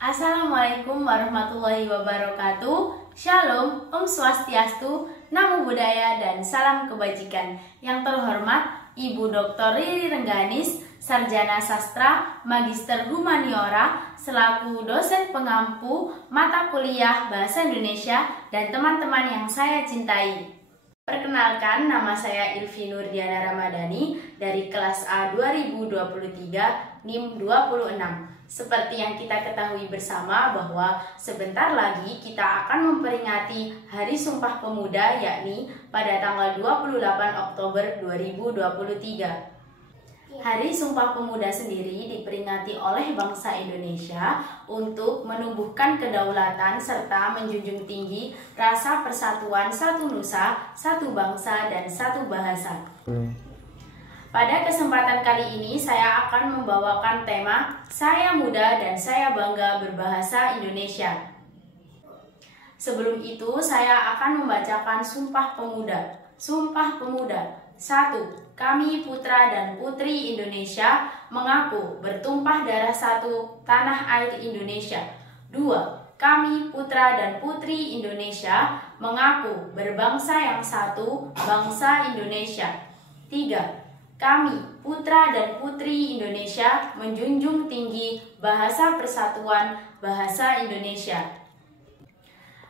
Assalamualaikum warahmatullahi wabarakatuh. Shalom, Om Swastiastu, Namo Buddhaya, dan salam kebajikan. Yang terhormat Ibu Dr. Riri Rengganis, Sarjana Sastra, Magister Humaniora, selaku dosen pengampu mata kuliah Bahasa Indonesia, dan teman-teman yang saya cintai. Perkenalkan, nama saya Ilvi Nurdiana Ramadhani dari kelas A 2023 NIM 26. Seperti yang kita ketahui bersama bahwa sebentar lagi kita akan memperingati Hari Sumpah Pemuda, yakni pada tanggal 28 Oktober 2023. Hari Sumpah Pemuda sendiri diperingati oleh bangsa Indonesia untuk menumbuhkan kedaulatan serta menjunjung tinggi rasa persatuan satu nusa, satu bangsa, dan satu bahasa. Pada kesempatan kali ini saya akan membawakan tema Saya Muda dan Saya Bangga Berbahasa Indonesia. Sebelum itu saya akan membacakan Sumpah Pemuda. Sumpah Pemuda. 1. Kami putra dan putri Indonesia mengaku bertumpah darah satu tanah air Indonesia. 2. Kami putra dan putri Indonesia mengaku berbangsa yang satu, bangsa Indonesia. 3. Kami putra dan putri Indonesia menjunjung tinggi bahasa persatuan bahasa Indonesia.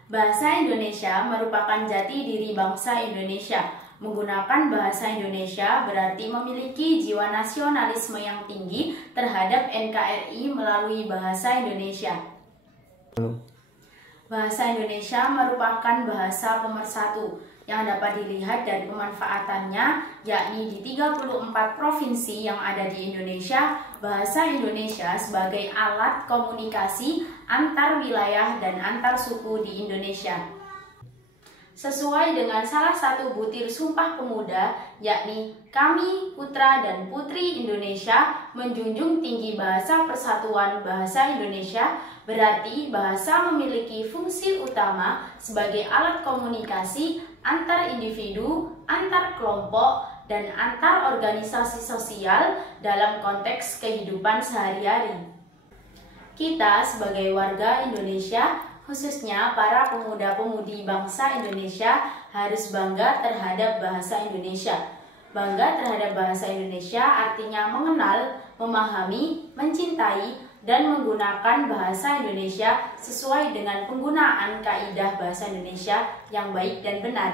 Bahasa Indonesia merupakan jati diri bangsa Indonesia. Menggunakan bahasa Indonesia berarti memiliki jiwa nasionalisme yang tinggi terhadap NKRI melalui bahasa Indonesia. Bahasa Indonesia merupakan bahasa pemersatu yang dapat dilihat dari pemanfaatannya, yakni di 34 provinsi yang ada di Indonesia. Bahasa Indonesia sebagai alat komunikasi antar wilayah dan antar suku di Indonesia. Sesuai dengan salah satu butir Sumpah Pemuda, yakni kami putra dan putri Indonesia menjunjung tinggi bahasa persatuan bahasa Indonesia, berarti bahasa memiliki fungsi utama sebagai alat komunikasi antar individu, antar kelompok, dan antar organisasi sosial dalam konteks kehidupan sehari-hari. Kita sebagai warga Indonesia, khususnya para pemuda-pemudi bangsa Indonesia, harus bangga terhadap bahasa Indonesia. Bangga terhadap bahasa Indonesia artinya mengenal, memahami, mencintai, dan menggunakan bahasa Indonesia sesuai dengan penggunaan kaidah bahasa Indonesia yang baik dan benar.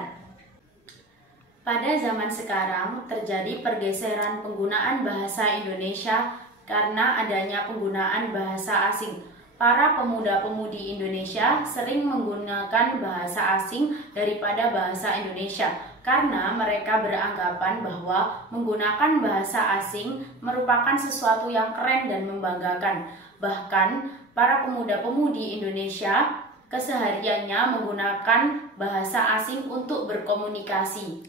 Pada zaman sekarang terjadi pergeseran penggunaan bahasa Indonesia karena adanya penggunaan bahasa asing. Para pemuda-pemudi Indonesia sering menggunakan bahasa asing daripada bahasa Indonesia karena mereka beranggapan bahwa menggunakan bahasa asing merupakan sesuatu yang keren dan membanggakan. Bahkan, para pemuda-pemudi Indonesia kesehariannya menggunakan bahasa asing untuk berkomunikasi.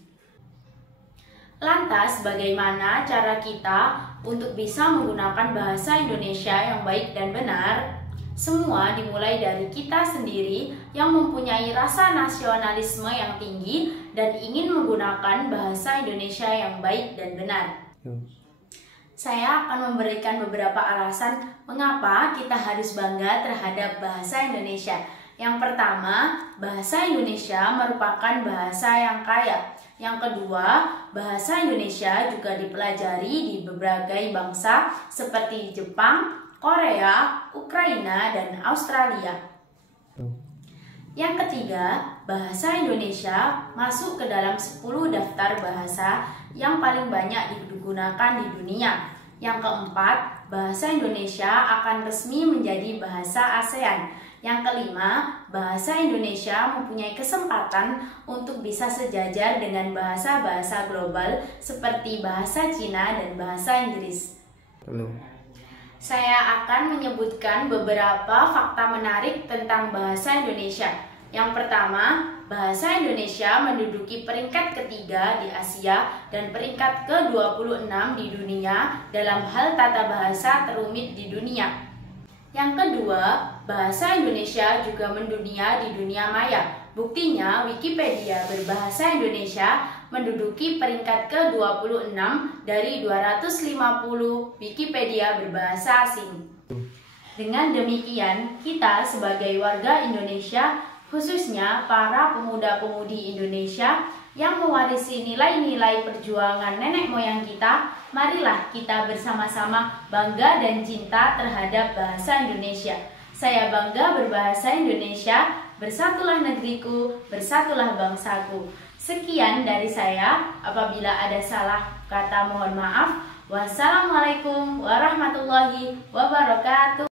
Lantas, bagaimana cara kita untuk bisa menggunakan bahasa Indonesia yang baik dan benar? Semua dimulai dari kita sendiri yang mempunyai rasa nasionalisme yang tinggi dan ingin menggunakan bahasa Indonesia yang baik dan benar. Saya akan memberikan beberapa alasan mengapa kita harus bangga terhadap bahasa Indonesia. Yang pertama, bahasa Indonesia merupakan bahasa yang kaya. Yang kedua, bahasa Indonesia juga dipelajari di berbagai bangsa seperti Jepang, Korea, Ukraina, dan Australia. Yang ketiga, bahasa Indonesia masuk ke dalam 10 daftar bahasa yang paling banyak digunakan di dunia. Yang keempat, bahasa Indonesia akan resmi menjadi bahasa ASEAN. Yang kelima, bahasa Indonesia mempunyai kesempatan untuk bisa sejajar dengan bahasa-bahasa global seperti bahasa Cina dan bahasa Inggris. Saya akan menyebutkan beberapa fakta menarik tentang bahasa Indonesia. Yang pertama, bahasa Indonesia menduduki peringkat ketiga di Asia dan peringkat ke-26 di dunia dalam hal tata bahasa terumit di dunia. Yang kedua, bahasa Indonesia juga mendunia di dunia maya. Buktinya, Wikipedia berbahasa Indonesia menduduki peringkat ke-26 dari 250 Wikipedia berbahasa asing. Dengan demikian, kita sebagai warga Indonesia, khususnya para pemuda-pemudi Indonesia yang mewarisi nilai-nilai perjuangan nenek moyang kita, marilah kita bersama-sama bangga dan cinta terhadap bahasa Indonesia. Saya bangga berbahasa Indonesia, bersatulah negeriku, bersatulah bangsaku. Sekian dari saya, apabila ada salah kata mohon maaf. Wassalamualaikum warahmatullahi wabarakatuh.